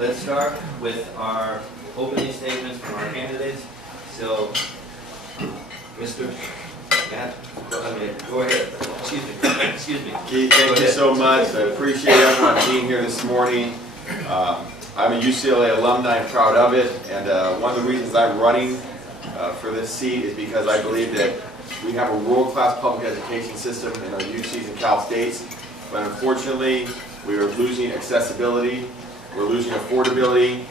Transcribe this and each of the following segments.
let's start with our opening statements from our candidates. So, Mr. Matt, go ahead. Excuse me. Keith, thank you so much. I appreciate everyone being here this morning. I'm a UCLA alumni and proud of it. And one of the reasons I'm running for this seat is because I believe that we have a world-class public education system in our UCs and Cal States. But unfortunately, we are losing accessibility. We're losing affordability.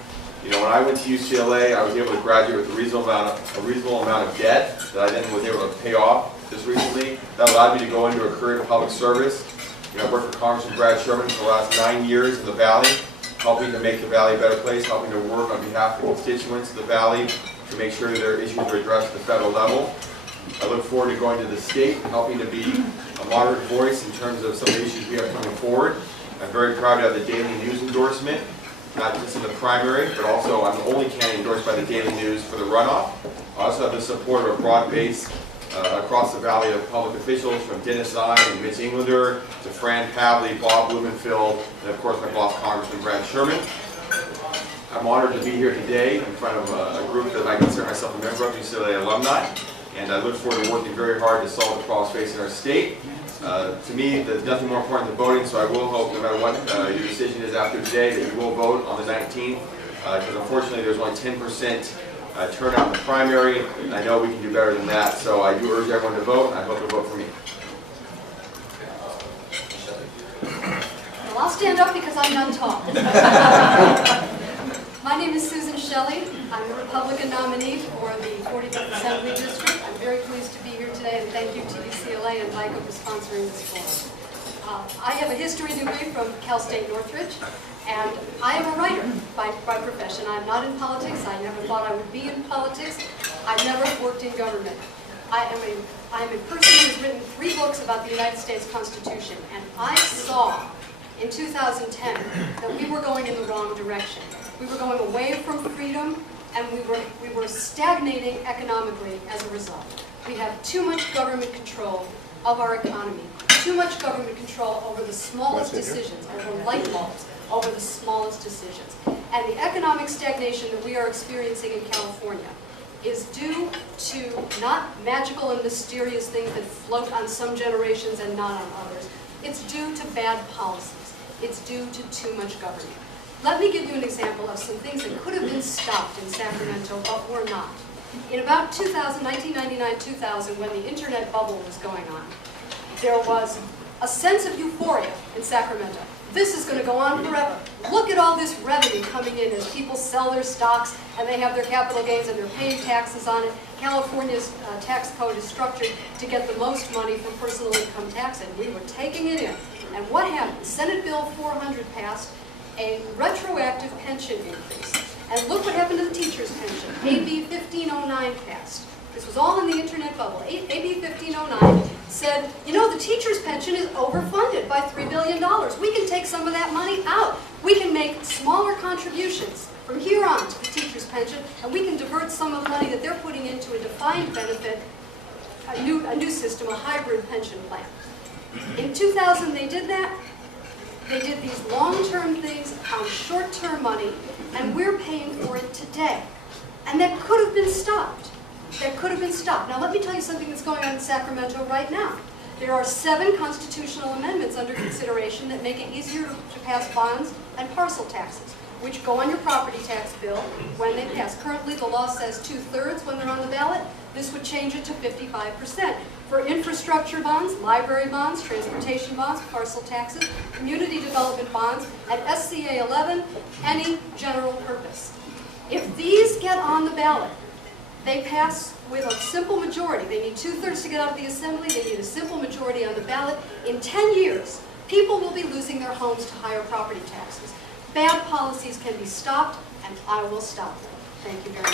You know, when I went to UCLA, I was able to graduate with a reasonable amount of debt that I then was able to pay off just recently. That allowed me to go into a career in public service. You know, I worked for Congressman Brad Sherman for the last 9 years in the Valley, helping to make the Valley a better place, helping to work on behalf of the constituents of the Valley to make sure that their issues are addressed at the federal level. I look forward to going to the state, helping to be a moderate voice in terms of some of the issues we have coming forward. I'm very proud to have the Daily News endorsement, not just in the primary, but also I'm the only candidate endorsed by the Daily News for the runoff. I also have the support of a broad base across the Valley of public officials, from Dennis Zine and Mitch Englander to Fran Pavley, Bob Blumenfield, and of course my boss, Congressman Brad Sherman. I'm honored to be here today in front of a group that I consider myself a member of, UCLA alumni, and I look forward to working very hard to solve the problems facing our state. To me, there's nothing more important than voting, so I will hope, no matter what your decision is after today, that you will vote on the 19th, because unfortunately there's only 10% turnout in the primary, and I know we can do better than that, so I do urge everyone to vote, and I hope you'll vote for me. Well, I'll stand up because I'm not tall. My name is Susan Shelley. I'm a Republican nominee for the 45th Assembly District. I'm very pleased to be here today, and thank you to UCLA and VICA for sponsoring this forum. I have a history degree from Cal State Northridge, and I am a writer by profession. I'm not in politics. I never thought I would be in politics. I've never worked in government. I am a person who has written 3 books about the United States Constitution, and I saw in 2010 that we were going in the wrong direction. We were going away from freedom, and we were stagnating economically as a result. We have too much government control of our economy, too much government control over the smallest decisions, over light bulbs, over the smallest decisions. And the economic stagnation that we are experiencing in California is due to not magical and mysterious things that float on some generations and not on others. It's due to bad policies. It's due to too much government. Let me give you an example of some things that could have been stopped in Sacramento, but were not. In about 1999-2000, when the internet bubble was going on, there was a sense of euphoria in Sacramento. This is going to go on forever. Look at all this revenue coming in as people sell their stocks and they have their capital gains and they're paying taxes on it. California's tax code is structured to get the most money from personal income tax, and we were taking it in. And what happened? Senate Bill 400 passed, a retroactive pension increase. And look what happened to the teacher's pension. AB 1509 passed. This was all in the internet bubble. AB 1509 said, you know, the teacher's pension is overfunded by $3 billion. We can take some of that money out. We can make smaller contributions from here on to the teacher's pension, and we can divert some of the money that they're putting into a defined benefit, a new system, a hybrid pension plan. In 2000, they did that. They did these long-term things on short-term money, and we're paying for it today. And that could have been stopped. That could have been stopped. Now let me tell you something that's going on in Sacramento right now. There are 7 constitutional amendments under consideration that make it easier to pass bonds and parcel taxes, which go on your property tax bill when they pass. Currently the law says 2/3 when they're on the ballot. This would change it to 55%. For infrastructure bonds, library bonds, transportation bonds, parcel taxes, community development bonds, and SCA 11, any general purpose. If these get on the ballot, they pass with a simple majority. They need 2/3 to get out of the assembly. They need a simple majority on the ballot. In 10 years, people will be losing their homes to higher property taxes. Bad policies can be stopped, and I will stop them. Thank you very much.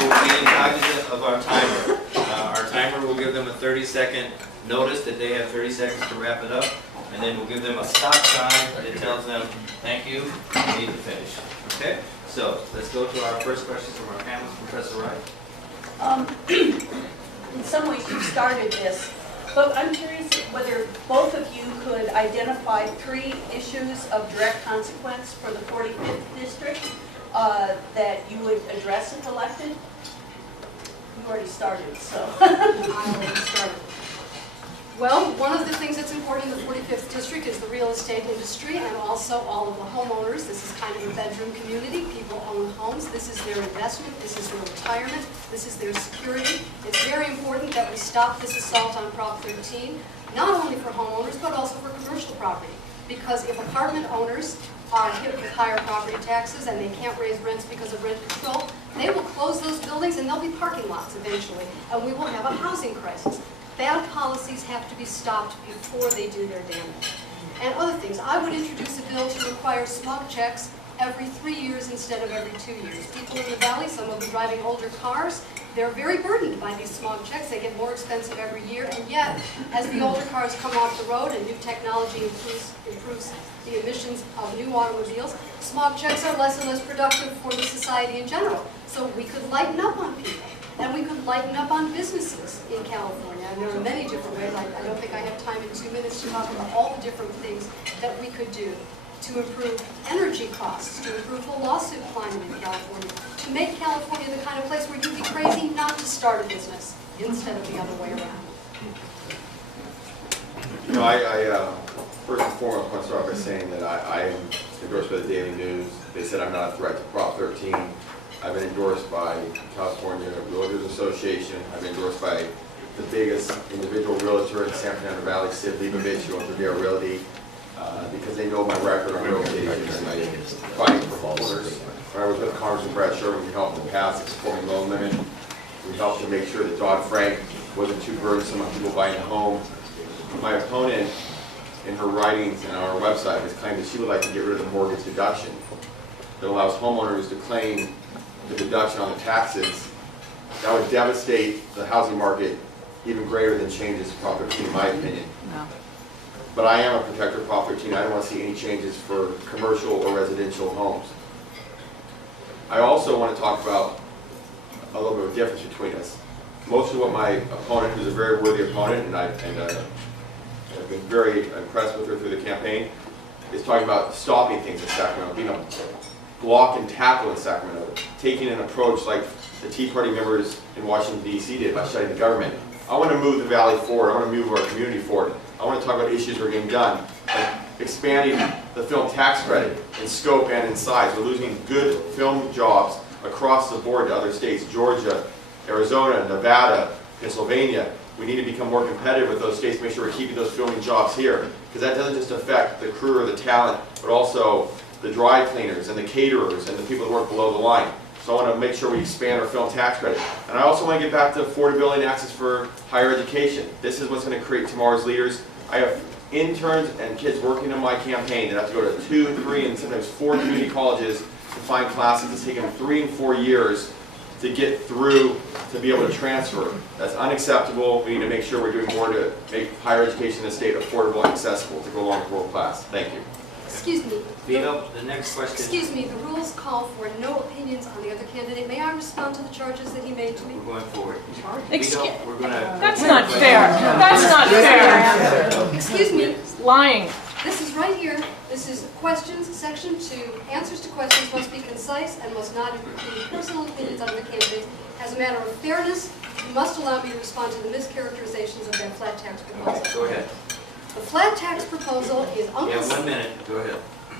We'll be cognizant of our timer. Our timer will give them a 30-second notice that they have 30 seconds to wrap it up, and then we'll give them a stop sign that tells them, thank you, you need to finish. Okay? So, let's go to our first question from our panelists. Professor Wright. In some ways, you started this But I'm curious whether both of you could identify 3 issues of direct consequence for the 45th district that you would address if elected. You already started, so. I already started. Well, one of the things that's important in the 45th district is the real estate industry and also all of the homeowners. This is kind of a bedroom community. People own homes. This is their investment. This is their retirement. This is their security. It's very important that we stop this assault on Prop 13, not only for homeowners, but also for commercial property. Because if apartment owners are hit with higher property taxes and they can't raise rents because of rent control, they will close those buildings and there'll be parking lots eventually, and we will have a housing crisis. Bad policies have to be stopped before they do their damage. And other things, I would introduce a bill to require smog checks every 3 years instead of every 2 years. People in the valley, some of them driving older cars, they're very burdened by these smog checks. They get more expensive every year, and yet, as the older cars come off the road and new technology improves the emissions of new automobiles, smog checks are less and less productive for the society in general. So we could lighten up on people. And we could lighten up on businesses in California. And there are many different ways. I don't think I have time in 2 minutes to talk about all the different things that we could do to improve energy costs, to improve the lawsuit climate in California, to make California the kind of place where you'd be crazy not to start a business instead of the other way around. You know, first and foremost, I want to start by saying that I am endorsed by the Daily News. They said I'm not a threat to Prop 13. I've been endorsed by California Realtors Association. I've been endorsed by the biggest individual realtor in San Fernando Valley, Sid Leibovich, who owns Revere Realty, because they know my record on real estate agents and I fighting for homeowners. When I was with Congressman Brad Sherman, we helped him pass the conforming loan limit. We helped him make sure that Dodd-Frank wasn't too burdensome on people buying a home. My opponent, in her writings and on our website, has claimed that she would like to get rid of the mortgage deduction that allows homeowners to claim the deduction on the taxes. That would devastate the housing market even greater than changes to Prop 13, in my opinion. No. But I am a protector of Prop 13. I don't want to see any changes for commercial or residential homes. I also want to talk about a little bit of a difference between us. Most of what my opponent, who's a very worthy opponent, and I've been very impressed with her through the campaign, is talking about stopping things in Sacramento, being a block and tackle in Sacramento, taking an approach like the Tea Party members in Washington, D.C. did by shutting the government. I want to move the valley forward. I want to move our community forward. I want to talk about issues that are getting done, like expanding the film tax credit in scope and in size. We're losing good film jobs across the board to other states, Georgia, Arizona, Nevada, Pennsylvania. We need to become more competitive with those states to make sure we're keeping those filming jobs here, because that doesn't just affect the crew or the talent, but also the dry cleaners and the caterers and the people that work below the line. So I want to make sure we expand our film tax credit. And I also want to get back to affordability and access for higher education. This is what's going to create tomorrow's leaders. I have interns and kids working on my campaign that have to go to 2, 3, and sometimes 4 community colleges to find classes. It's taken them 3 and 4 years to get through to be able to transfer. That's unacceptable. We need to make sure we're doing more to make higher education in the state affordable and accessible to go along with world class. Thank you. Excuse me. Vito, the next question. Excuse me, the rules call for no opinions on the other candidate. May I respond to the charges that he made to me? We're going forward. Excuse- Vito, we're going to... That's not fair. That's not fair. Excuse me, Lying. this is right here. This is questions, section 2. Answers to questions must be concise and must not include personal opinions on the candidates. As a matter of fairness, you must allow me to respond to the mischaracterizations of that flat tax proposal. Go ahead. The flat tax proposal is You have 1 minute. Go ahead.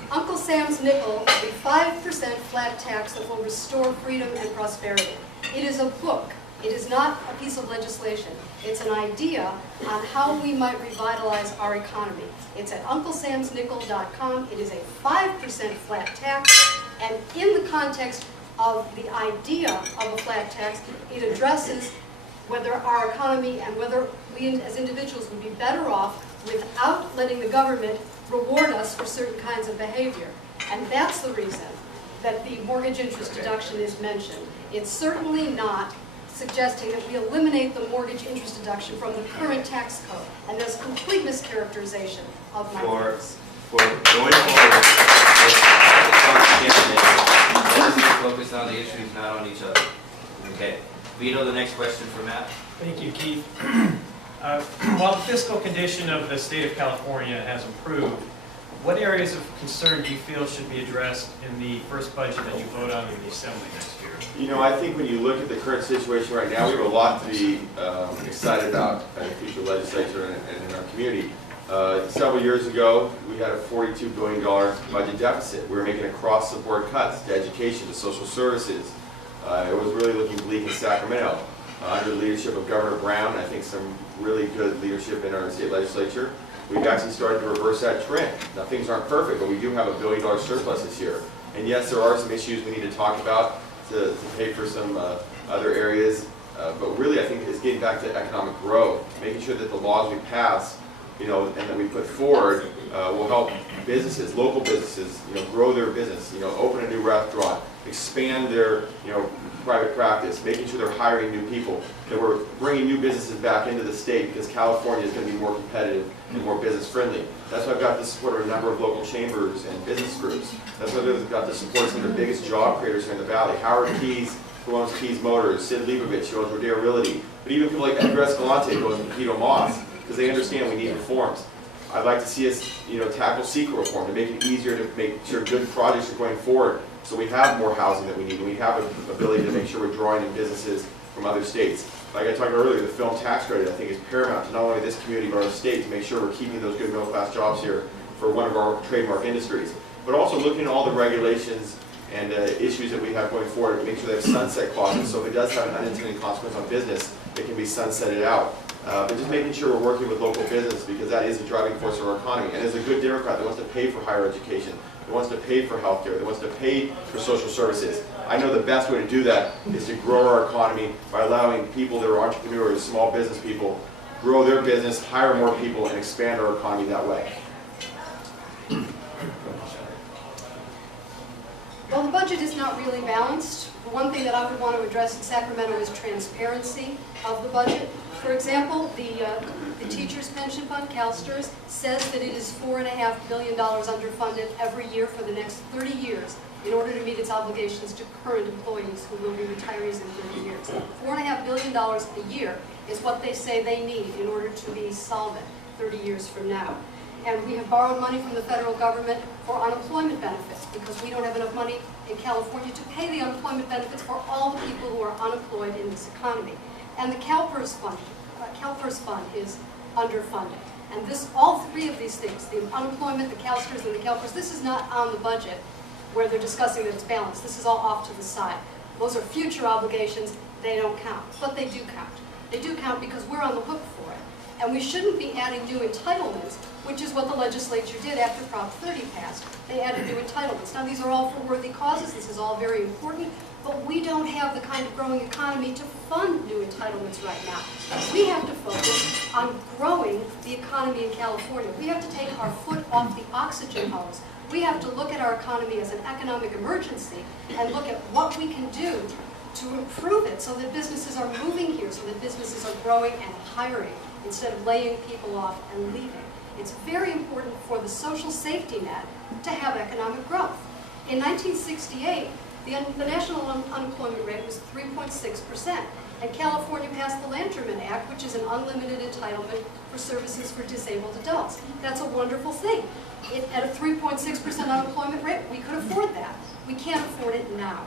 Uncle Sam's nickel, a 5% flat tax that will restore freedom and prosperity. It is a book. It is not a piece of legislation. It's an idea on how we might revitalize our economy. It's at unclesamsnickel.com. It is a 5% flat tax, and in the context of the idea of a flat tax, it addresses whether our economy and whether we as individuals would be better off without letting the government reward us for certain kinds of behavior. And that's the reason that the mortgage interest deduction is mentioned. It's certainly not suggesting that we eliminate the mortgage interest deduction from the current tax code. And there's complete mischaracterization of my words. For going forward, let us focus on the issues, not on each other. Okay. Vito, the next question for Matt. Thank you, Keith. While the fiscal condition of the state of California has improved, what areas of concern do you feel should be addressed in the first budget that you vote on in the Assembly next year? You know, I think when you look at the current situation right now, we have a lot to be excited about in the future legislature and in our community. Several years ago, we had a $42 billion budget deficit. We were making across-the-board cuts to education, to social services. It was really looking bleak in Sacramento. Under the leadership of Governor Brown, I think some really good leadership in our state legislature, we've actually started to reverse that trend. Now, things aren't perfect, but we do have a $1 billion surplus this year. And yes, there are some issues we need to talk about to pay for some other areas. But really, I think it's getting back to economic growth, making sure that the laws we pass, you know, and that we put forward will help businesses, local businesses, you know, grow their business, you know, open a new restaurant, expand their, you know, private practice, making sure they're hiring new people, that we're bringing new businesses back into the state because California is going to be more competitive and more business friendly. That's why I've got the support of a number of local chambers and business groups. That's why I've got the support of some of the biggest job creators here in the valley. Howard Keys, who owns Keys Motors, Sid Leibovich, who owns Rodeo Realty, but even people like Edgar Escalante, who owns Pepito Moss, because they understand we need reforms. I'd like to see us, you know, tackle secret reform to make it easier to make sure good projects are going forward, so we have more housing that we need, and we have an ability to make sure we're drawing in businesses from other states. Like I talked about earlier, the film tax credit I think is paramount to not only this community but our state to make sure we're keeping those good middle class jobs here for one of our trademark industries. But also looking at all the regulations and issues that we have going forward to make sure they have sunset clauses, so if it does have an unintended consequence on business, it can be sunsetted out. But just making sure we're working with local business because that is a driving force of our economy. And as a good Democrat that wants to pay for higher education, that wants to pay for health care, that wants to pay for social services, I know the best way to do that is to grow our economy by allowing people that are entrepreneurs, small business people, grow their business, hire more people, and expand our economy that way. Well, the budget is not really balanced. The one thing that I would want to address in Sacramento is transparency of the budget. For example, the Teachers Pension Fund, CalSTRS, says that it is $4.5 billion underfunded every year for the next 30 years in order to meet its obligations to current employees who will be retirees in 30 years. $4.5 billion a year is what they say they need in order to be solvent 30 years from now. And we have borrowed money from the federal government for unemployment benefits because we don't have enough money in California to pay the unemployment benefits for all the people who are unemployed in this economy. And the CalPERS fund is underfunded. And all three of these things, the unemployment, the CalSTRS, and the CalPERS, this is not on the budget where they're discussing that it's balanced. This is all off to the side. Those are future obligations. They don't count, but they do count. They do count because we're on the hook for it. And we shouldn't be adding new entitlements, which is what the legislature did after Prop 30 passed. They added new entitlements. Now, these are all for worthy causes. This is all very important, but we don't have the kind of growing economy to fund new entitlements right now. We have to focus on growing the economy in California. We have to take our foot off the oxygen hose. We have to look at our economy as an economic emergency and look at what we can do to improve it so that businesses are moving here, so that businesses are growing and hiring instead of laying people off and leaving. It's very important for the social safety net to have economic growth. In 1968, the national unemployment rate was 3.6%, and California passed the Lanterman Act, which is an unlimited entitlement for services for disabled adults. That's a wonderful thing. At a 3.6% unemployment rate, we could afford that. We can't afford it now,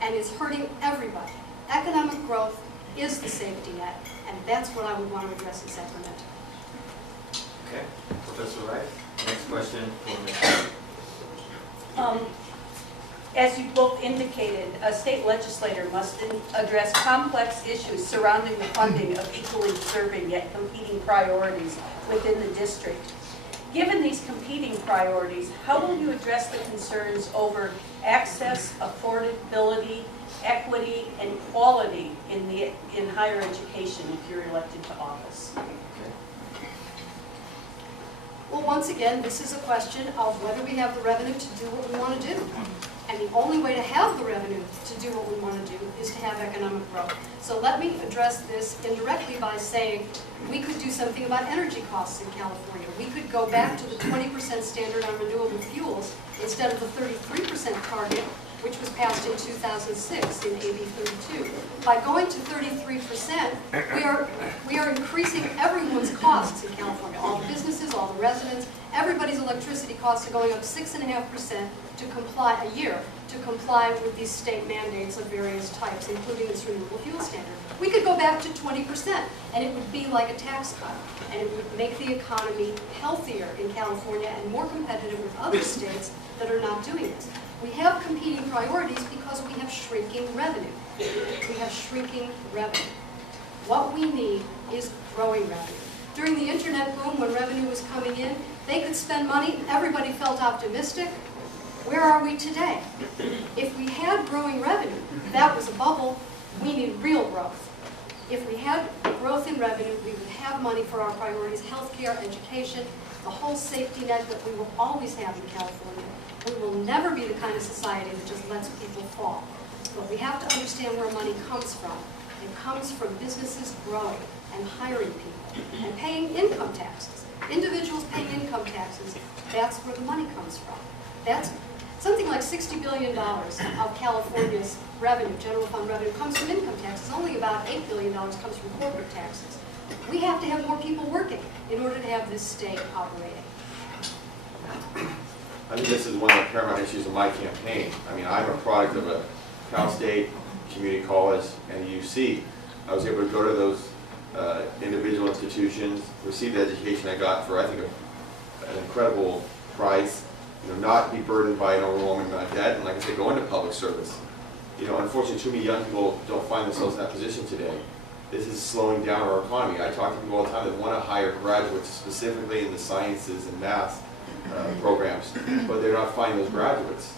and it's hurting everybody. Economic growth is the safety net, and that's what I would want to address in Sacramento. Okay, Professor Wright. Next question for Ms. As you both indicated, a state legislator must address complex issues surrounding the funding of equally serving yet competing priorities within the district. Given these competing priorities, how will you address the concerns over access, affordability, equity, and quality in higher education if you're elected to office? Well, once again, this is a question of whether we have the revenue to do what we want to do. And the only way to have the revenue to do what we want to do is to have economic growth. So let me address this indirectly by saying we could do something about energy costs in California. We could go back to the 20% standard on renewable fuels instead of the 33% target which was passed in 2006 in AB 32. By going to 33%, we are increasing everyone's costs in California. All the businesses, all the residents, everybody's electricity costs are going up 6.5% to comply a year to comply with these state mandates of various types, including this renewable fuel standard. We could go back to 20%, and it would be like a tax cut, and it would make the economy healthier in California and more competitive with other states that are not doing this. We have competing priorities because we have shrinking revenue. We have shrinking revenue. What we need is growing revenue. During the internet boom, when revenue was coming in, they could spend money, everybody felt optimistic. Where are we today? If we had growing revenue, that was a bubble, we need real growth. If we had growth in revenue, we would have money for our priorities, healthcare, education, the whole safety net that we will always have in California. We will never be the kind of society that just lets people fall. But we have to understand where money comes from. It comes from businesses growing and hiring people and paying income taxes. Individuals paying income taxes, that's where the money comes from. That's something like $60 billion of California's revenue, general fund revenue, comes from income taxes. Only about $8 billion comes from corporate taxes. We have to have more people working in order to have this state operating. I think this is one of the paramount issues of my campaign. I mean, I'm a product of a Cal State, community college, and UC. I was able to go to those individual institutions, receive the education I got for, I think, an incredible price. You know, not be burdened by an overwhelming amount of debt, and like I said, go into public service. You know, unfortunately, too many young people don't find themselves in that position today. This is slowing down our economy. I talk to people all the time that want to hire graduates specifically in the sciences and math programs, but they're not finding those graduates.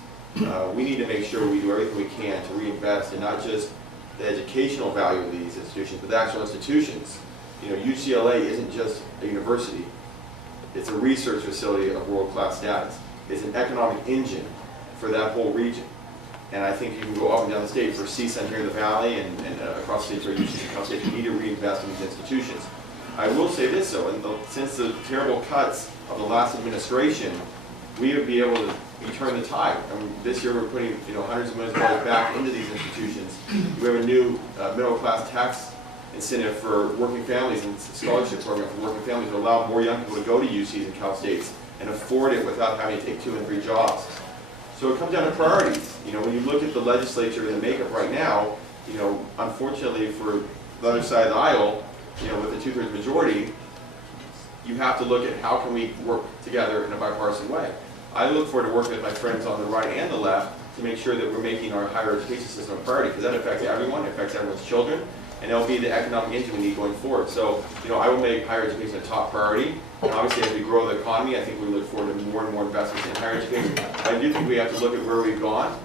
We need to make sure we do everything we can to reinvest in not just the educational value of these institutions, but the actual institutions. You know, UCLA isn't just a university. It's a research facility of world-class status. It's an economic engine for that whole region. And I think you can go up and down the state for CSUN here in the Valley and across the state or UC and Cal State. You need to reinvest in these institutions. I will say this though, since the terrible cuts of the last administration, we would be able to turn the tide. I mean, this year we're putting hundreds of millions of dollars back into these institutions. We have a new middle-class tax incentive for working families and scholarship program for working families to allow more young people to go to UCs and Cal States and afford it without having to take 2 and 3 jobs. So it comes down to priorities. You know, when you look at the legislature and the makeup right now, unfortunately for the other side of the aisle, with the 2/3 majority, you have to look at how can we work together in a bipartisan way. I look forward to working with my friends on the right and the left to make sure that we're making our higher education system a priority, because that affects everyone, it affects everyone's children, and it'll be the economic engine we need going forward. So, I will make higher education a top priority, and obviously as we grow the economy, I think we look forward to more and more investments in higher education. I do think we have to look at where we've gone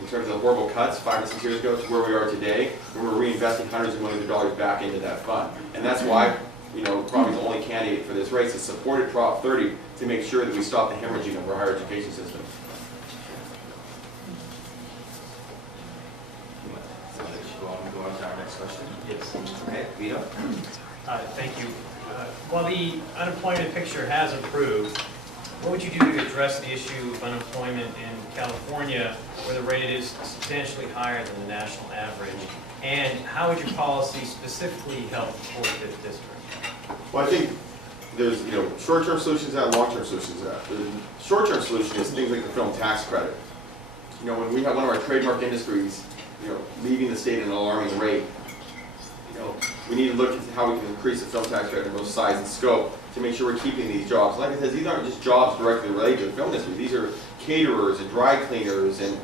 in terms of the horrible cuts 5 to 6 years ago to where we are today, and we're reinvesting hundreds of millions of dollars back into that fund. And that's why, probably the only candidate for this race has supported Prop 30 to make sure that we stop the hemorrhaging of our higher education system. Go on to our next question. Yes. Okay, Vito? Thank you. While the unemployment picture has improved, what would you do to address the issue of unemployment in California, where the rate is substantially higher than the national average? And how would your policy specifically help the 45th district? Well, I think there's short-term solutions and long-term solutions. The short-term solution is things like the film tax credit. When we have one of our trademark industries, leaving the state at an alarming rate, we need to look at how we can increase the film tax credit in both size and scope to make sure we're keeping these jobs. Like I said, these aren't just jobs directly related to the film industry. These are caterers and dry cleaners and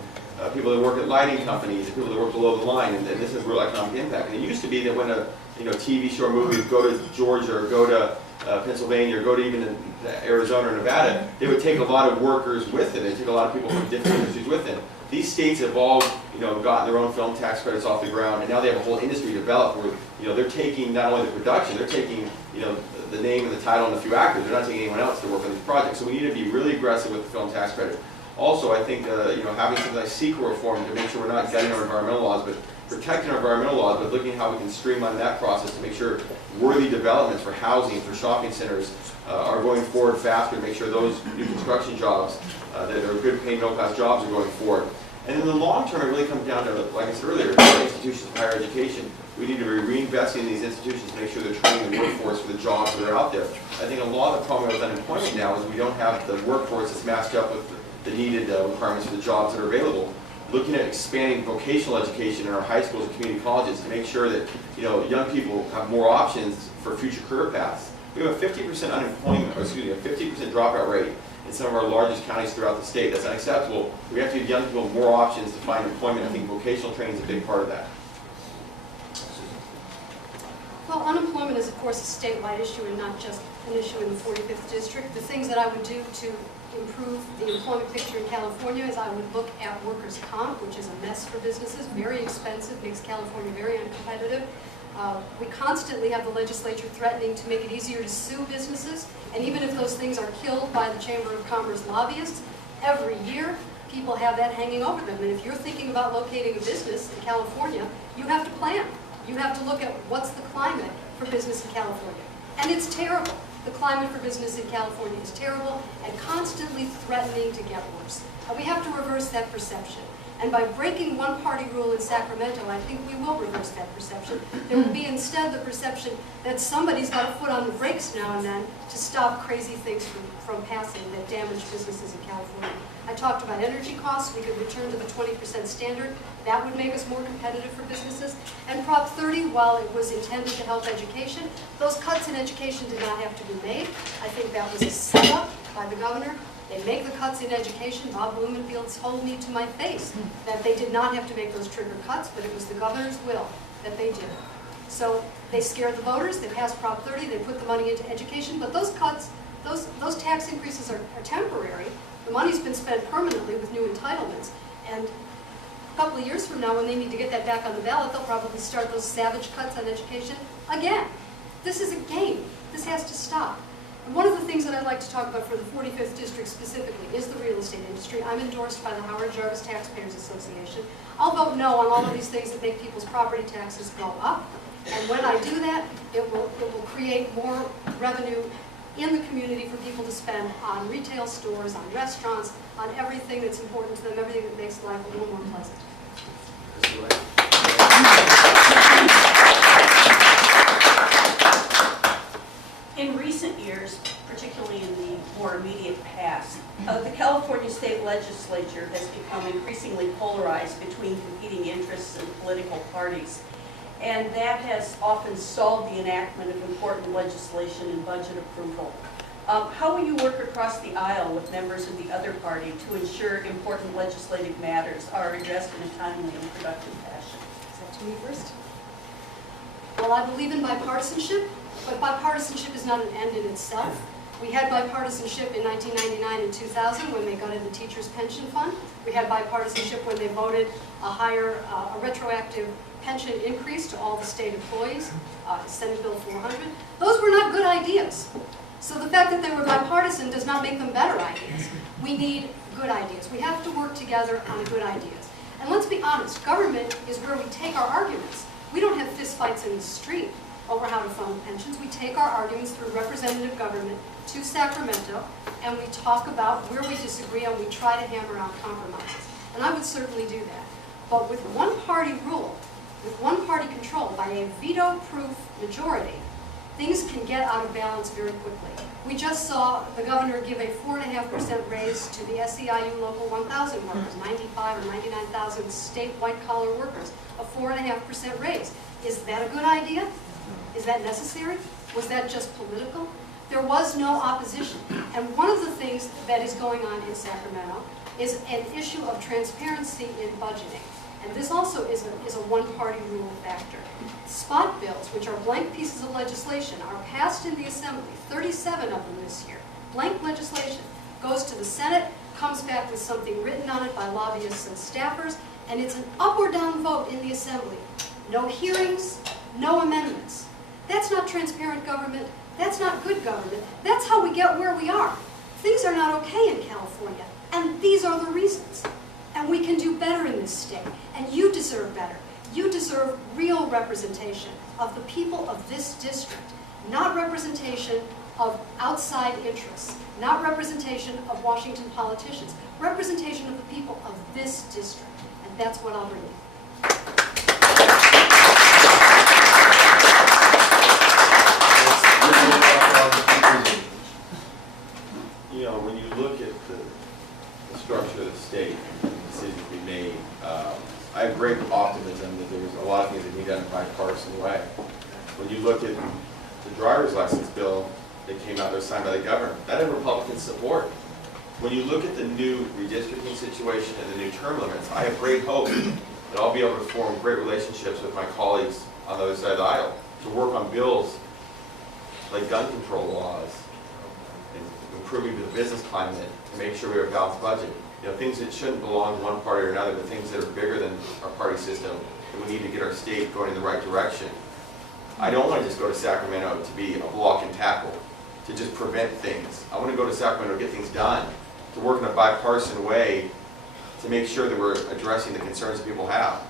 people that work at lighting companies and people that work below the line, and this has real economic impact. And it used to be that when a TV show or movie would go to Georgia or go to Pennsylvania or go to even Arizona or Nevada, they would take a lot of workers with it. They took a lot of people from different industries with them. These states have all gotten their own film tax credits off the ground, and now they have a whole industry developed where they're taking not only the production, they're taking the name and the title and a few actors. They're not taking anyone else to work on these projects. So we need to be really aggressive with the film tax credit. Also, I think having something like CEQA reform to make sure we're not gutting our environmental laws, but protecting our environmental laws, but looking at how we can streamline that process to make sure worthy developments for housing, for shopping centers are going forward faster, to make sure those new construction jobs that are good paying middle class jobs are going forward. And in the long term, it really comes down to, like I said earlier, institutions of higher education. We need to be reinvesting in these institutions to make sure they're training the workforce for the jobs that are out there. I think a lot of the problem with unemployment now is we don't have the workforce that's matched up with the needed requirements for the jobs that are available. Looking at expanding vocational education in our high schools and community colleges to make sure that young people have more options for future career paths. We have a 50% unemployment, or excuse me, a 50% dropout rate in some of our largest counties throughout the state. That's unacceptable. We have to give young people more options to find employment. I think vocational training is a big part of that. Well, unemployment is, of course, a statewide issue and not just an issue in the 45th District. The things that I would do to improve the employment picture in California is I would look at workers' comp, which is a mess for businesses, very expensive, makes California very uncompetitive. We constantly have the legislature threatening to make it easier to sue businesses, and even if those things are killed by the Chamber of Commerce lobbyists, every year people have that hanging over them. And if you're thinking about locating a business in California, you have to plan. You have to look at what's the climate for business in California. And it's terrible. The climate for business in California is terrible and constantly threatening to get worse. And we have to reverse that perception. And by breaking one-party rule in Sacramento, I think we will reverse that perception. There will be instead the perception that somebody's got a foot on the brakes now and then to stop crazy things from passing that damage businesses in California. I talked about energy costs. We could return to the 20% standard. That would make us more competitive for businesses. And Prop 30, while it was intended to help education, those cuts in education did not have to be made. I think that was a setup by the governor. They make the cuts in education. Bob Blumenfield told me to my face that they did not have to make those trigger cuts, but it was the governor's will that they did. So they scared the voters. They passed Prop 30. They put the money into education. But those cuts, those tax increases are temporary. The money's been spent permanently with new entitlements. And a couple of years from now, when they need to get that back on the ballot, they'll probably start those savage cuts on education again. This is a game. This has to stop. And one of the things that I'd like to talk about for the 45th District specifically is the real estate industry. I'm endorsed by the Howard Jarvis Taxpayers Association. I'll vote no on all of these things that make people's property taxes go up. And when I do that, it will create more revenue in the community for people to spend on retail stores, on restaurants, on everything that's important to them, everything that makes life a little more pleasant. In recent years, particularly in the more immediate past, the California State Legislature has become increasingly polarized between competing interests and political parties. And that has often stalled the enactment of important legislation and budget approval. How will you work across the aisle with members of the other party to ensure important legislative matters are addressed in a timely and productive fashion? Is that to me first? Well, I believe in bipartisanship, but bipartisanship is not an end in itself. We had bipartisanship in 1999 and 2000 when they gutted the teachers' pension fund. We had bipartisanship when they voted a retroactive pension increase to all the state employees, Senate Bill 400. Those were not good ideas. So the fact that they were bipartisan does not make them better ideas. We need good ideas. We have to work together on good ideas. And let's be honest, government is where we take our arguments. We don't have fistfights in the street over how to fund pensions. We take our arguments through representative government to Sacramento, and we talk about where we disagree and we try to hammer out compromises. And I would certainly do that. But with one-party rule, with one-party control, by a veto-proof majority, things can get out of balance very quickly. We just saw the governor give a 4.5% raise to the SEIU Local 1,000 workers, 95 or 99,000 state white-collar workers, a 4.5% raise. Is that a good idea? Is that necessary? Was that just political? There was no opposition. And one of the things that is going on in Sacramento is an issue of transparency in budgeting. And this also is a one-party rule factor. Spot bills, which are blank pieces of legislation, are passed in the Assembly, 37 of them this year. Blank legislation goes to the Senate, comes back with something written on it by lobbyists and staffers, and it's an up or down vote in the Assembly. No hearings, no amendments. That's not transparent government. That's not good government. That's how we get where we are. Things are not okay in California, and these are the reasons. And we can do better in this state, and you deserve better. You deserve real representation of the people of this district, not representation of outside interests, not representation of Washington politicians, representation of the people of this district. And that's what I'll bring you. You know, when you look at the structure of the state and the decisions we made, I have great optimism that there's a lot of things that need done in a bipartisan way. When you look at the driver's license bill that came out that was signed by the governor, that had Republican support. When you look at the new redistricting situation and the new term limits, I have great hope that I'll be able to form great relationships with my colleagues on the other side of the aisle to work on bills like gun control laws and improving the business climate to make sure we have a balanced budget. You know, things that shouldn't belong to one party or another, but things that are bigger than our party system, and we need to get our state going in the right direction. I don't want to just go to Sacramento to be a block and tackle, to just prevent things. I want to go to Sacramento to get things done, to work in a bipartisan way to make sure that we're addressing the concerns that people have.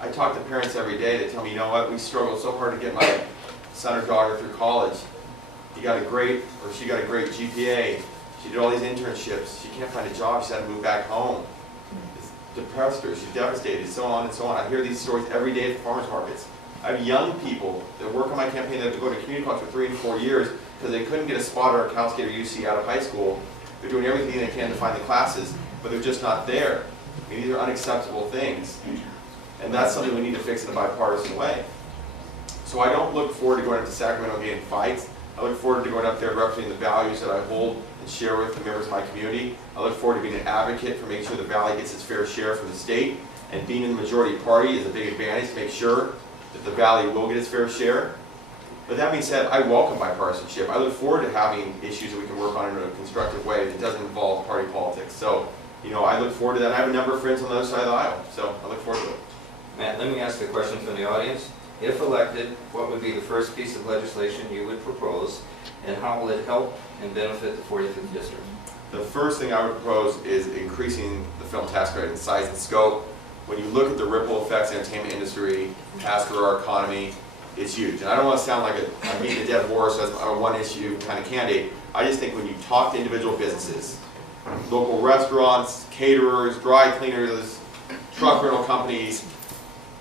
I talk to parents every day that tell me, you know what, we struggled so hard to get my son or daughter through college. He got a great, or she got a great GPA. She did all these internships. She can't find a job. She's had to move back home. It's depressed her. She's devastated, so on and so on. I hear these stories every day at the farmers markets. I have young people that work on my campaign that have to go to community college for 3 and 4 years because they couldn't get a spot at Cal State or UC out of high school. They're doing everything they can to find the classes, but they're just not there. I mean, these are unacceptable things. And that's something we need to fix in a bipartisan way. So I don't look forward to going up to Sacramento and getting fights. I look forward to going up there and representing the values that I hold and share with the members of my community. I look forward to being an advocate for making sure the Valley gets its fair share from the state. And being in the majority party is a big advantage to make sure that the Valley will get its fair share. But that being said, I welcome bipartisanship. I look forward to having issues that we can work on in a constructive way that doesn't involve party politics. So, you know, I look forward to that. I have a number of friends on the other side of the aisle, so I look forward to it. Matt, let me ask a question from the audience. If elected, what would be the first piece of legislation you would propose, and how will it help and benefit the 45th District? The first thing I would propose is increasing the film tax credit in size and scope. When you look at the ripple effects the entertainment industry has for our economy, it's huge. And I don't want to sound like I'm beating a dead horse, I'm a one-issue kind of candidate. I just think when you talk to individual businesses, local restaurants, caterers, dry cleaners, truck rental companies,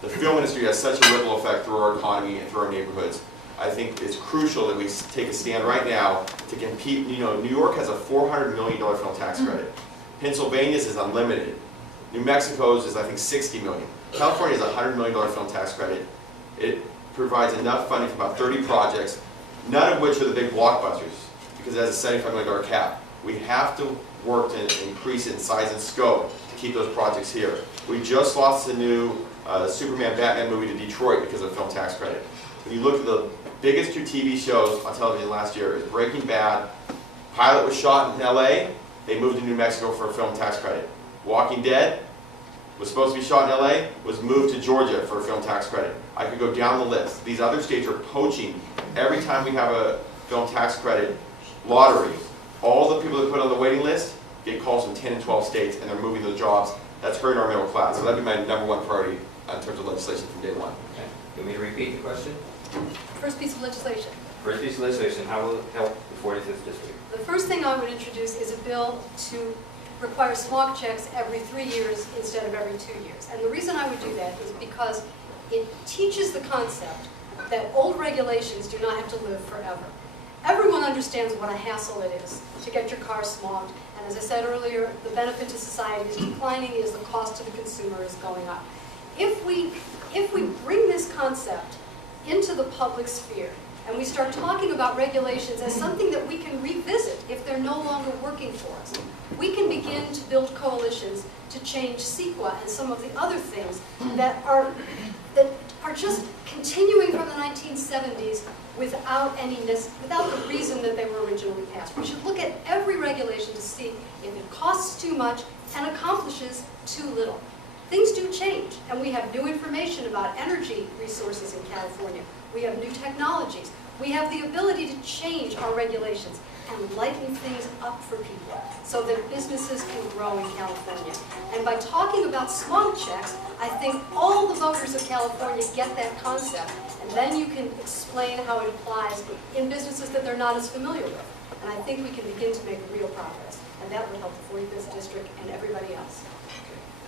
the film industry has such a ripple effect through our economy and through our neighborhoods. I think it's crucial that we take a stand right now to compete. You know, New York has a $400 million film tax credit. Pennsylvania's is unlimited. New Mexico's is, I think, $60 million. California has a $100 million film tax credit. It provides enough funding for about 30 projects, none of which are the big blockbusters, because it has a $75 million cap. We have to work to increase it in size and scope to keep those projects here. We just lost the new Superman Batman movie to Detroit because of film tax credit. When you look at the biggest 2 TV shows on television last year, is Breaking Bad. Pilot was shot in LA, they moved to New Mexico for a film tax credit. Walking Dead was supposed to be shot in LA, was moved to Georgia for a film tax credit. I could go down the list. These other states are poaching. Every time we have a film tax credit lottery, all the people that put on the waiting list get calls from 10 and 12 states, and they're moving those jobs. That's hurting our middle class. So that'd be my #1 priority in terms of legislation from day one. Okay. You want me to repeat the question? First piece of legislation. First piece of legislation, how will it help the 45th District? The first thing I would introduce is a bill to require smog checks every 3 years instead of every 2 years. And the reason I would do that is because it teaches the concept that old regulations do not have to live forever. Everyone understands what a hassle it is to get your car smogged. And as I said earlier, the benefit to society is declining as the cost to the consumer is going up. If we bring this concept into the public sphere, and we start talking about regulations as something that we can revisit if they're no longer working for us, we can begin to build coalitions to change CEQA and some of the other things that are just continuing from the 1970s without the reason that they were originally passed. We should look at every regulation to see if it costs too much and accomplishes too little. Things do change, and we have new information about energy resources in California. We have new technologies. We have the ability to change our regulations. and lighten things up for people so that businesses can grow in California. And by talking about smog checks, I think all the voters of California get that concept, and then you can explain how it applies in businesses that they're not as familiar with. And I think we can begin to make real progress, and that would help the 45th District and everybody else.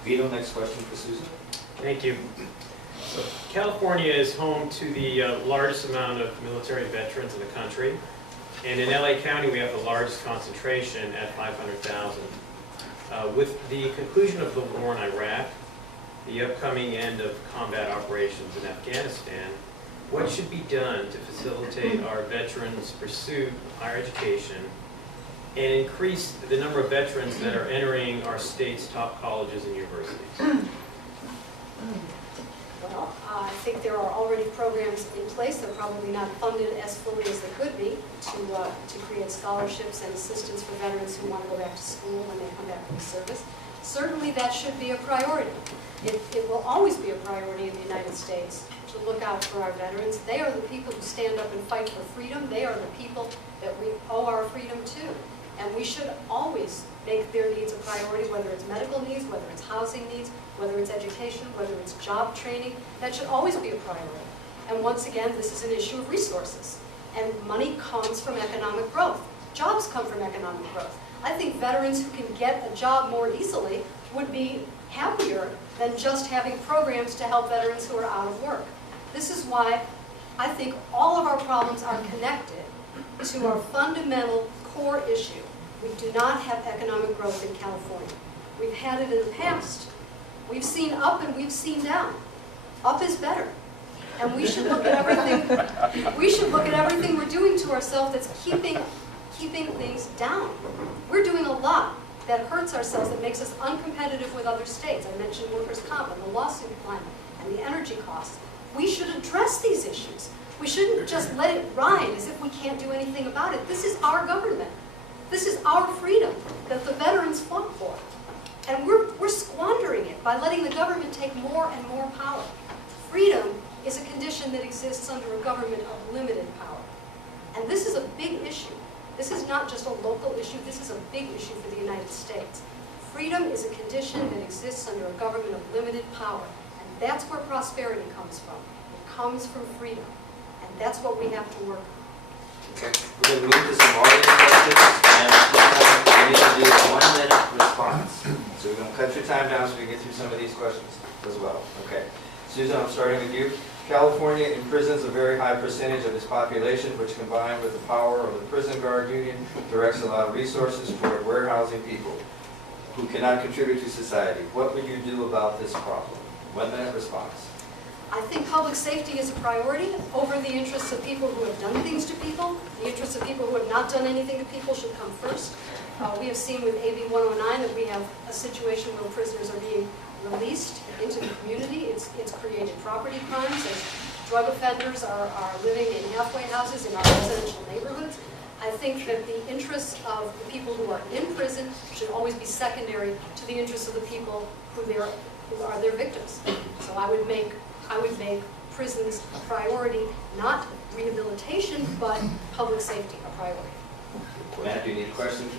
Vito, next question for Susan. Thank you. So California is home to the largest amount of military veterans in the country. And in LA County, we have the largest concentration at 500,000. With the conclusion of the war in Iraq, the upcoming end of combat operations in Afghanistan, what should be done to facilitate our veterans' pursuit of higher education and increase the number of veterans that are entering our state's top colleges and universities? Well, I think there are already programs in place. They're probably not funded as fully as they could be to create scholarships and assistance for veterans who want to go back to school when they come back from service. Certainly that should be a priority. It will always be a priority in the United States to look out for our veterans. They are the people who stand up and fight for freedom. They are the people that we owe our freedom to. And we should always make their needs a priority, whether it's medical needs, whether it's housing needs, whether it's education, whether it's job training. That should always be a priority. And once again, this is an issue of resources. And money comes from economic growth. Jobs come from economic growth. I think veterans who can get a job more easily would be happier than just having programs to help veterans who are out of work. This is why I think all of our problems are connected to our fundamental core issue. We do not have economic growth in California. We've had it in the past. We've seen up and we've seen down. Up is better. And we should look at everything. We should look at everything we're doing to ourselves that's keeping things down. We're doing a lot that hurts ourselves, that makes us uncompetitive with other states. I mentioned workers' comp and the lawsuit climate and the energy costs. We should address these issues. We shouldn't just let it ride as if we can't do anything about it. This is our government. This is our freedom that the veterans fought for. And we're squandering it by letting the government take more and more power. Freedom is a condition that exists under a government of limited power. And this is a big issue. This is not just a local issue. This is a big issue for the United States. Freedom is a condition that exists under a government of limited power. And that's where prosperity comes from. It comes from freedom. And that's what we have to work on. Okay, we're going to move to some audience questions, and we need to do a 1-minute response. So we're going to cut your time down so we can get through some of these questions as well. Okay, Susan, I'm starting with you. California imprisons a very high percentage of its population, which combined with the power of the prison guard union directs a lot of resources toward warehousing people who cannot contribute to society. What would you do about this problem? 1-minute response. I think public safety is a priority over the interests of people who have done things to people. The interests of people who have not done anything to people should come first. We have seen with AB 109 that we have a situation where prisoners are being released into the community. It's created property crimes as drug offenders are living in halfway houses in our residential neighborhoods. I think that the interests of the people who are in prison should always be secondary to the interests of the people who are their victims. So I would make prisons a priority, not rehabilitation, but public safety a priority. Matt, do you need questions?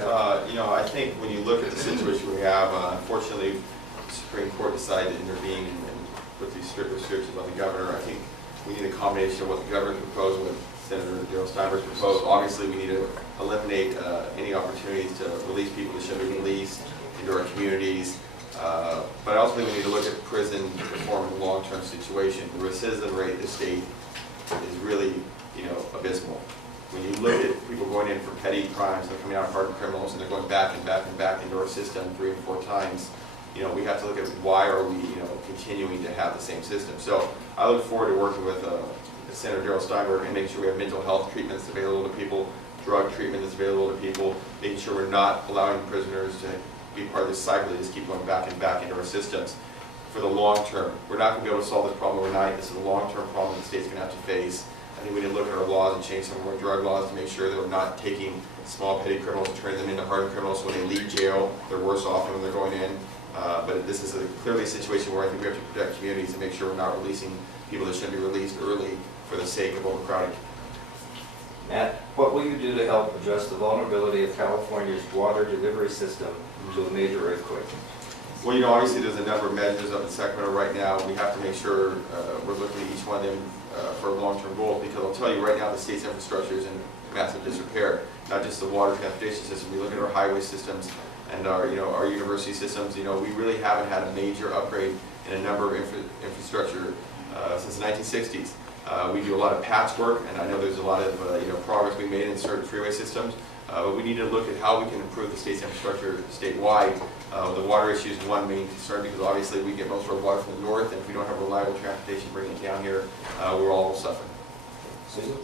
I think when you look at the situation we have, unfortunately, the Supreme Court decided to intervene and put these strict restrictions on the governor. I think we need a combination of what the governor proposed and what Senator Darrell Steinberg proposed. Obviously, we need to eliminate any opportunities to release people that should be released into our communities. But ultimately, we need to look at prison reform in the long-term situation. The recidivism rate in the state is really, abysmal. When you look at people going in for petty crimes, they're coming out hardened criminals, and they're going back and back and back into our system 3 and 4 times. We have to look at why are we, continuing to have the same system. So I look forward to working with Senator Darrell Steinberg and making sure we have mental health treatments available to people, drug treatment that's available to people, making sure we're not allowing prisoners to be part of this cycle that just keep going back and back into our systems. For the long term, we're not going to be able to solve this problem overnight. This is a long-term problem the state's going to have to face. I think we need to look at our laws and change some of our drug laws to make sure that we're not taking small petty criminals and turning them into hardened criminals. So when they leave jail, they're worse off than when they're going in. But this is clearly a situation where I think we have to protect communities and make sure we're not releasing people that shouldn't be released early for the sake of overcrowding. Matt, what will you do to help address the vulnerability of California's water delivery system to a major earthquake? Well, you know, obviously there's a number of measures up in Sacramento right now. We have to make sure we're looking at each one of them for long-term goals, because I'll tell you right now the state's infrastructure is in massive disrepair. Not just the water transportation system. We look at our highway systems and our university systems. You know, we really haven't had a major upgrade in a number of infrastructure since the 1960s. We do a lot of patchwork, and I know there's a lot of progress we made in certain freeway systems. But we need to look at how we can improve the state's infrastructure statewide. The water issue is one main concern, because obviously we get most of our water from the north, and if we don't have reliable transportation bringing it down here, we're all suffering. Susan?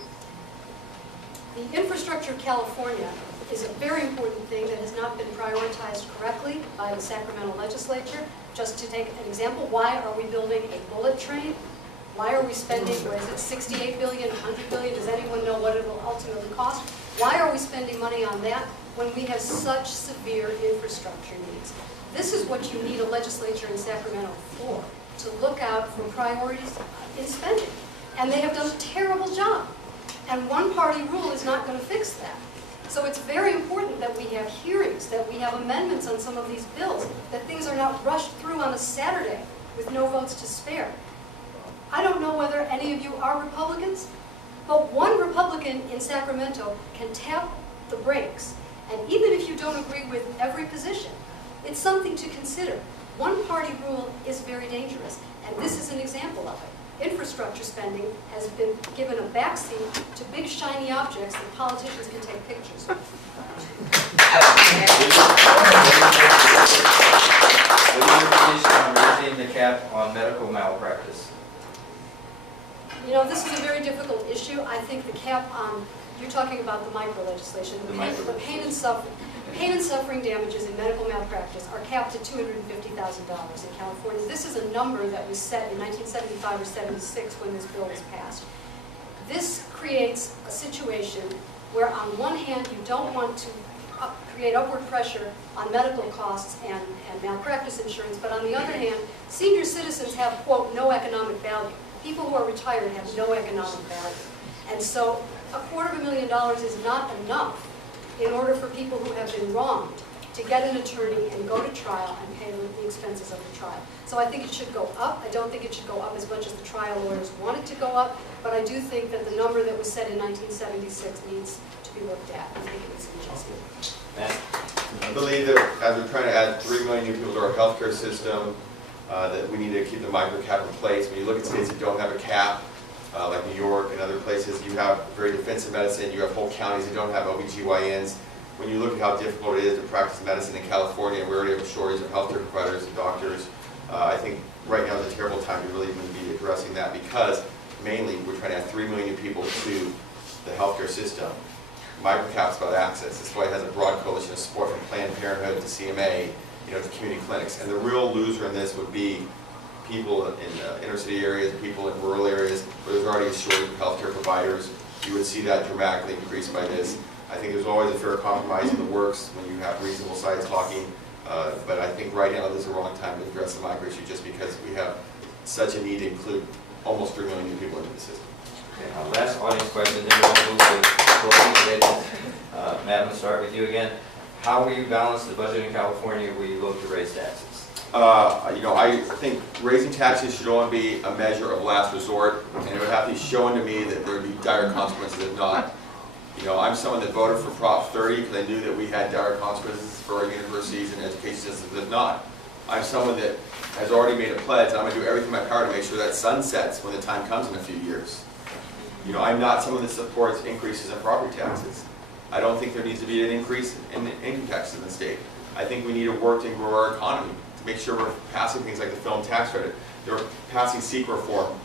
The infrastructure of California is a very important thing that has not been prioritized correctly by the Sacramento legislature. Just to take an example, why are we building a bullet train? Why are we spending, what is it, 68 billion, 100 billion? Does anyone know what it will ultimately cost? Why are we spending money on that when we have such severe infrastructure needs? This is what you need a legislature in Sacramento for, to look out for priorities in spending. And they have done a terrible job. And one-party rule is not going to fix that. So it's very important that we have hearings, that we have amendments on some of these bills, that things are not rushed through on a Saturday with no votes to spare. I don't know whether any of you are Republicans, but one Republican in Sacramento can tap the brakes. And even if you don't agree with every position, it's something to consider. One-party rule is very dangerous, and this is an example of it. Infrastructure spending has been given a backseat to big shiny objects that politicians can take pictures of. What is your position on raising the cap on medical malpractice? You know, this is a very difficult issue. I think the cap on, you're talking about the micro legislation, the pain and suffering damages in medical malpractice are capped at $250,000 in California. This is a number that was set in 1975 or 76 when this bill was passed. This creates a situation where on one hand you don't want to create upward pressure on medical costs and malpractice insurance, but on the other hand, senior citizens have, quote, no economic value. People who are retired have no economic value. And so $250,000 is not enough in order for people who have been wronged to get an attorney and go to trial and pay the expenses of the trial. So I think it should go up. I don't think it should go up as much as the trial lawyers want it to go up, but I do think that the number that was set in 1976 needs to be looked at. I think it needs to be adjusted. I believe that as we're trying to add 3 million new people to our healthcare system, that we need to keep the micro cap in place. When you look at states that don't have a cap, like New York and other places, you have very defensive medicine, you have whole counties that don't have OBGYNs. When you look at how difficult it is to practice medicine in California, we already have a shortage of healthcare providers and doctors. I think right now is a terrible time to really even be addressing that, because mainly we're trying to add 3 million new people to the healthcare system. Microcap's about access. That's why it has a broad coalition of support from Planned Parenthood to CMA, to community clinics. And the real loser in this would be people in inner city areas, people in rural areas where there's already a shortage of healthcare providers. You would see that dramatically increased by this. I think there's always a fair compromise in the works when you have reasonable sides talking, but I think right now this is the wrong time to address the micro issue, just because we have such a need to include almost 3 million new people into the system. Okay, last audience question, then we'll move to closing statements. Matt, I'm going to start with you again. How will you balance the budget in California where you look to raise taxes? I think raising taxes should only be a measure of last resort, and it would have to be shown to me that there would be dire consequences if not. I'm someone that voted for Prop 30 because I knew that we had dire consequences for our universities and education systems if not. I'm someone that has already made a pledge, and I'm going to do everything in my power to make sure that sunsets when the time comes in a few years. I'm not someone that supports increases in property taxes. I don't think there needs to be an increase in income taxes in the state. I think we need to work to grow our economy, to make sure we're passing things like the film tax credit. They're passing SEEK reform.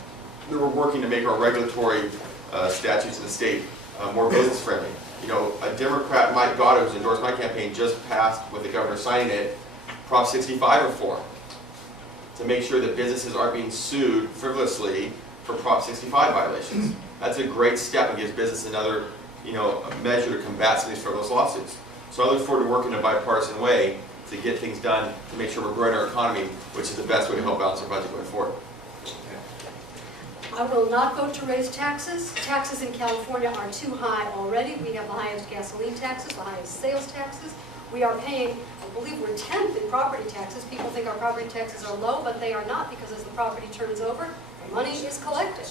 They were working to make our regulatory statutes in the state more business friendly. A Democrat, Mike Gatto, who's endorsed my campaign, just passed, with the governor signing it, Prop 65 reform, to make sure that businesses aren't being sued frivolously for Prop 65 violations. That's a great step and gives business another measure to combat some of these frivolous lawsuits. So I look forward to working in a bipartisan way to get things done to make sure we're growing our economy, which is the best way to help balance our budget going forward. I will not vote to raise taxes. Taxes in California are too high already. We have the highest gasoline taxes, the highest sales taxes. We are paying, I believe we're 10th in property taxes. People think our property taxes are low, but they are not, because as the property turns over, the money is collected.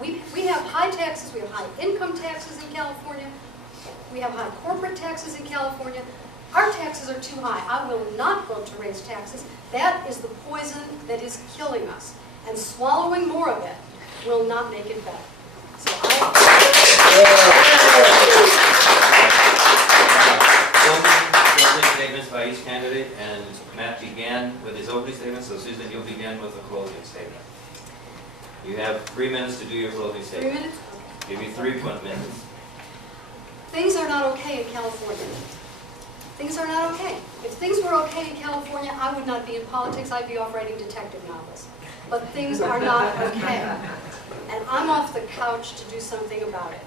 We have high taxes, we have high income taxes in California, we have high corporate taxes in California. Our taxes are too high. I will not vote to raise taxes. That is the poison that is killing us. And swallowing more of it will not make it better. So Closing statements by each candidate, and Matt began with his opening statement, so Susan, you'll begin with a closing statement. You have 3 minutes to do your closing 3 statement. minutes? Give you 3 minutes. Things are not okay in California. Things are not okay. If things were okay in California, I would not be in politics. I'd be off writing detective novels. But things are not okay. And I'm off the couch to do something about it.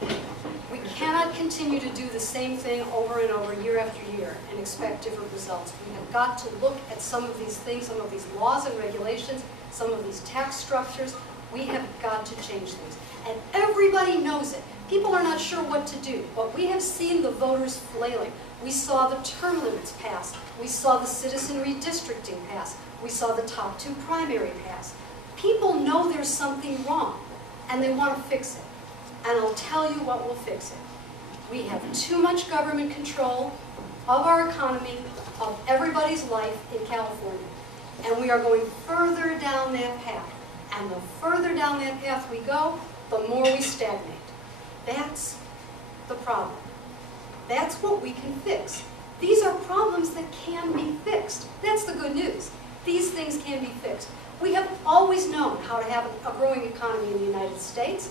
We cannot continue to do the same thing over and over, year after year, and expect different results. We have got to look at some of these things, some of these laws and regulations, some of these tax structures. We have got to change things. And everybody knows it. People are not sure what to do, but we have seen the voters flailing. We saw the term limits pass. We saw the citizen redistricting pass. We saw the top 2 primary pass. People know there's something wrong, and they want to fix it. And I'll tell you what will fix it. We have too much government control of our economy, of everybody's life in California. And we are going further down that path. And the further down that path we go, the more we stagnate. That's the problem. That's what we can fix. These are problems that can be fixed. That's the good news. These things can be fixed. We have always known how to have a growing economy in the United States.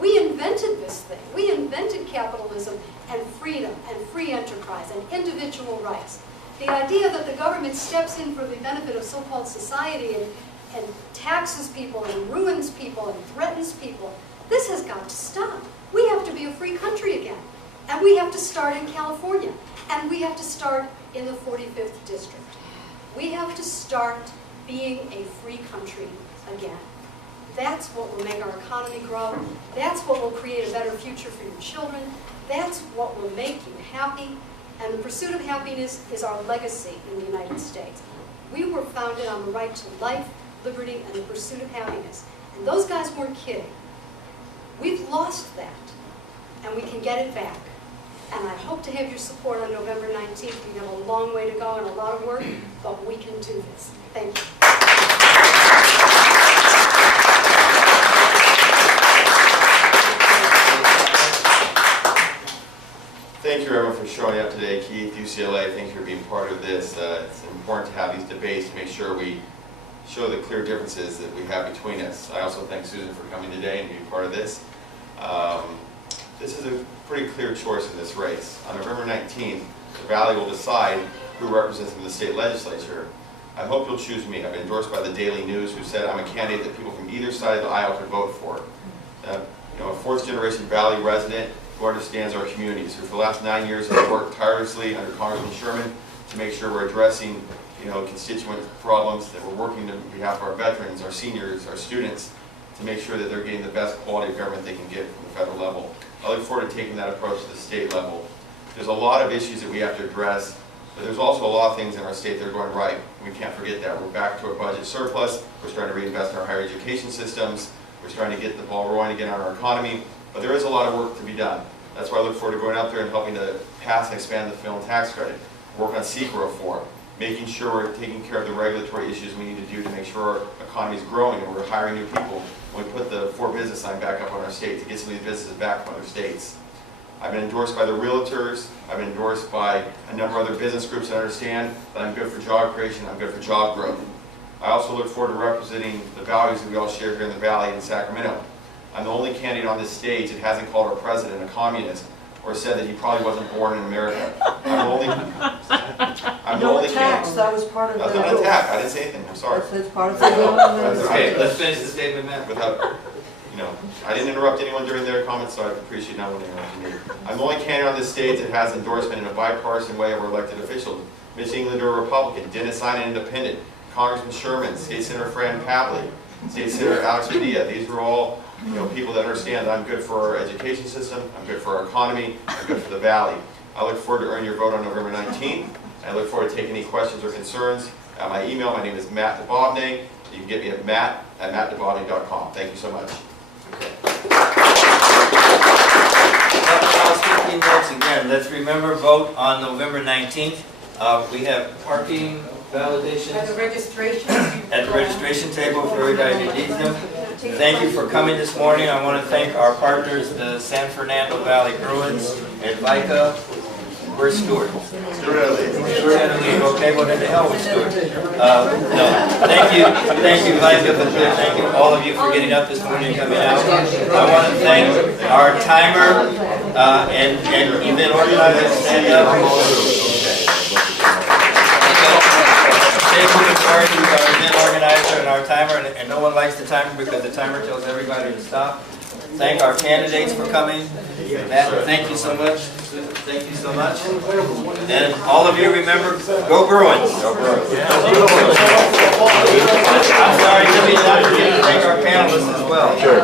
We invented this thing. We invented capitalism and freedom and free enterprise and individual rights. The idea that the government steps in for the benefit of so-called society and taxes people and ruins people and threatens people, this has got to stop. We have to be a free country again. And we have to start in California. And we have to start in the 45th district. We have to start being a free country again. That's what will make our economy grow. That's what will create a better future for your children. That's what will make you happy. And the pursuit of happiness is our legacy in the United States. We were founded on the right to life, liberty, and the pursuit of happiness. And those guys weren't kidding. We've lost that, and we can get it back. And I hope to have your support on November 19th. We have a long way to go and a lot of work, but we can do this. Thank you. Thank you, everyone, for showing up today. Keith, UCLA, thank you for being part of this. It's important to have these debates to make sure we show the clear differences that we have between us. I also thank Susan for coming today and being part of this. This is a pretty clear choice in this race. On November 19th, the Valley will decide who represents them in the state legislature. I hope you'll choose me. I've been endorsed by the Daily News, who said I'm a candidate that people from either side of the aisle could vote for. A fourth-generation Valley resident who understands our communities, who for the last 9 years has worked tirelessly under Congressman Sherman to make sure we're addressing constituent problems, that we're working on behalf of our veterans, our seniors, our students, to make sure that they're getting the best quality of government they can get from the federal level. I look forward to taking that approach to the state level. There's a lot of issues that we have to address, but there's also a lot of things in our state that are going right. We can't forget that. We're back to a budget surplus. We're starting to reinvest in our higher education systems. We're starting to get the ball rolling again on our economy, but there is a lot of work to be done. That's why I look forward to going out there and helping to pass and expand the film tax credit, work on SECR reform, making sure we're taking care of the regulatory issues we need to do to make sure our economy is growing and we're hiring new people. When we put the For Business sign back up on our state to get some of these businesses back from other states. I've been endorsed by the realtors. I've been endorsed by a number of other business groups that understand that I'm good for job creation, I'm good for job growth. I also look forward to representing the values that we all share here in the Valley in Sacramento. I'm the only candidate on this stage that hasn't called our president a communist or said that he probably wasn't born in America. I'm the only candidate. That was part of That's the not an attack. I didn't say anything. I'm sorry. That's part of the Okay, let's finish the statement, Matt. Without, I didn't interrupt anyone during their comments, so I appreciate not wanting to interrupt me. I'm the only candidate on this stage that has endorsement in a bipartisan way of our elected officials. Mitch Englander, a Republican, Dennis Sine, an independent, Congressman Sherman, State Senator Fran Pavley, State Senator Alex Padilla. These are all people that understand that I'm good for our education system, I'm good for our economy, I'm good for the valley. I look forward to earning your vote on November 19th. I look forward to taking any questions or concerns. My email, my name is Matt Dababneh. You can get me at matt@mattdababneh.com. Thank you so much. Housekeeping notes again. Let's remember, vote on November 19th. We have parking validations At the registration. at the registration table for everybody that needs them. Thank you for coming this morning. I want to thank our partners, the San Fernando Valley Bruins and VICA. Where's Stuart? Stuart had to leave. Stuart had to leave. Okay, well then the hell with Stuart. No, thank you, VICA, thank you all of you for getting up this morning and coming out. I want to thank our timer and event organizers. Stand up. Thank you to Corey, who's our event organizer and our timer, and no one likes the timer because the timer tells everybody to stop. Thank our candidates for coming. Matt, thank you so much. Thank you so much. And all of you remember, go Bruins. Go Bruins. I'm sorry, let me not forget to thank our panelists as well. Sure.